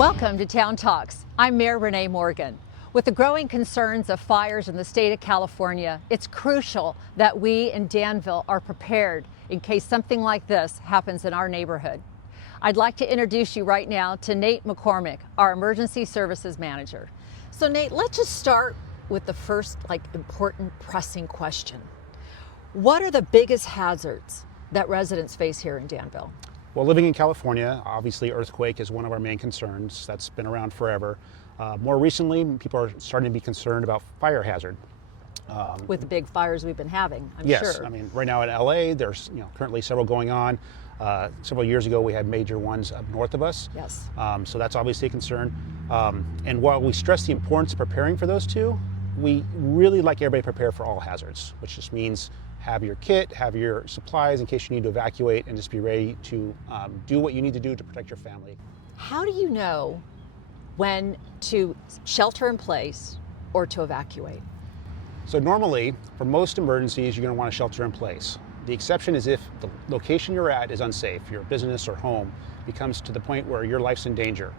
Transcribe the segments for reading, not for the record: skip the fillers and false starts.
Welcome to Town Talks. I'm Mayor Reneé Morgan. With the growing concerns of fires in the state of California, it's crucial that we in Danville are prepared in case something like this happens in our neighborhood. I'd like to introduce you right now to Reneé McCormack, our Emergency Services Manager. So Nate, let's just start with the first important pressing question. What are the biggest hazards that residents face here in Danville? Well, living in California, obviously earthquake is one of our main concerns. That's been around forever. More recently, people are starting to be concerned about fire hazard. With the big fires we've been having, I'm yes, sure. I mean, right now in LA, there's currently several going on. Several years ago, we had major ones up north of us. Yes. So that's obviously a concern. And while we stress the importance of preparing for those two, we really like everybody to prepare for all hazards, which just means have your kit, have your supplies in case you need to evacuate, and just be ready to do what you need to do to protect your family. How do you know when to shelter in place or to evacuate? So normally, for most emergencies, you're going to want to shelter in place. The exception is if the location you're at is unsafe, your business or home becomes to the point where your life's in danger.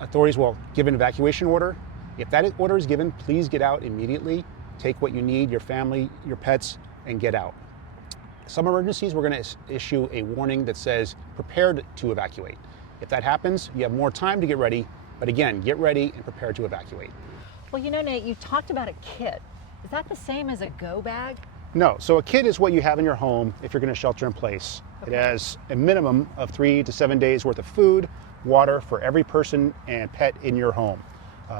Authorities will give an evacuation order. If that order is given, please get out immediately. Take what you need, your family, your pets, and get out. Some emergencies, we're going to issue a warning that says prepared to evacuate. If that happens, you have more time to get ready, but again, get ready and prepare to evacuate. Well, you know, Nate, you talked about a kit. Is that the same as a go bag? No, so a kit is what you have in your home if you're going to shelter in place. Okay. It has a minimum of 3 to 7 days worth of food, water for every person and pet in your home.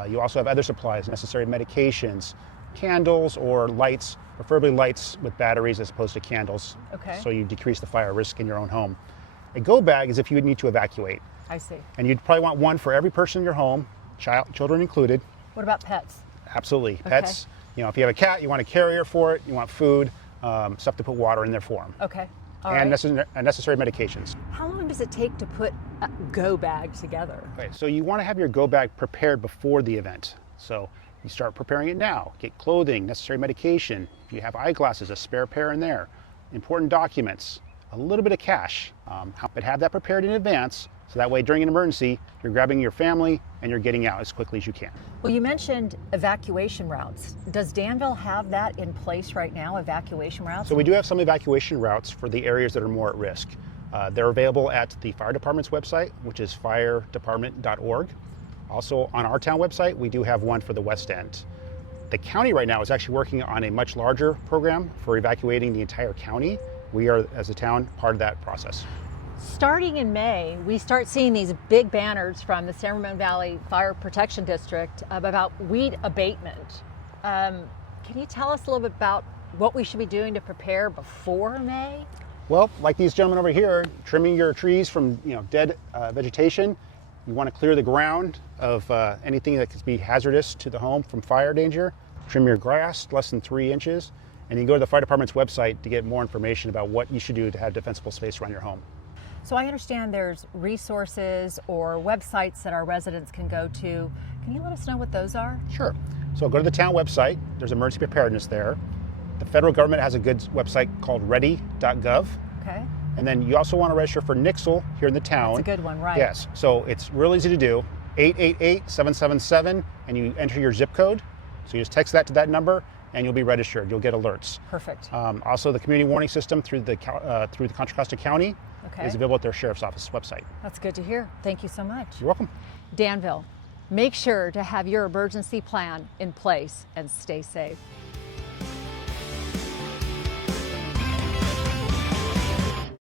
You also have other supplies, necessary medications, candles or lights, preferably lights with batteries as opposed to candles. Okay. So you decrease the fire risk in your own home. A go bag is if you would need to evacuate. I see. And you'd probably want one for every person in your home, children included. What about pets? Absolutely. Okay. Pets, if you have a cat, you want a carrier for it, you want food, stuff to put water in there for them. Okay. All and right. necessary medications. How long does it take to put a go bag together? Okay, so you want to have your go bag prepared before the event. So you start preparing it now. Get clothing, necessary medication. If you have eyeglasses, a spare pair in there. Important documents, a little bit of cash. But have that prepared in advance so that way during an emergency, you're grabbing your family and you're getting out as quickly as you can. Well, you mentioned evacuation routes. Does Danville have that in place right now, evacuation routes? So we do have some evacuation routes for the areas that are more at risk. They're available at the fire department's website, which is firedepartment.org. Also on our town website, we do have one for the West End. The county right now is actually working on a much larger program for evacuating the entire county. We are, as a town, part of that process. Starting in May, we start seeing these big banners from the San Ramon Valley Fire Protection District about weed abatement. Can you tell us a little bit about what we should be doing to prepare before May? Well, like these gentlemen over here, trimming your trees from dead vegetation. You want to clear the ground of anything that could be hazardous to the home from fire danger. Trim your grass less than 3 inches. And you can go to the fire department's website to get more information about what you should do to have defensible space around your home. So I understand there's resources or websites that our residents can go to. Can you let us know what those are? Sure. So go to the town website. There's emergency preparedness there. The federal government has a good website called ready.gov. Okay. And then you also want to register for Nixle here in the town. That's a good one, right? Yes. So it's real easy to do. 888-777, and you enter your zip code. So you just text that to that number, and you'll be registered. You'll get alerts. Perfect. Also, the community warning system through the Contra Costa County is available at their sheriff's office website. That's good to hear. Thank you so much. You're welcome. Danville, make sure to have your emergency plan in place and stay safe.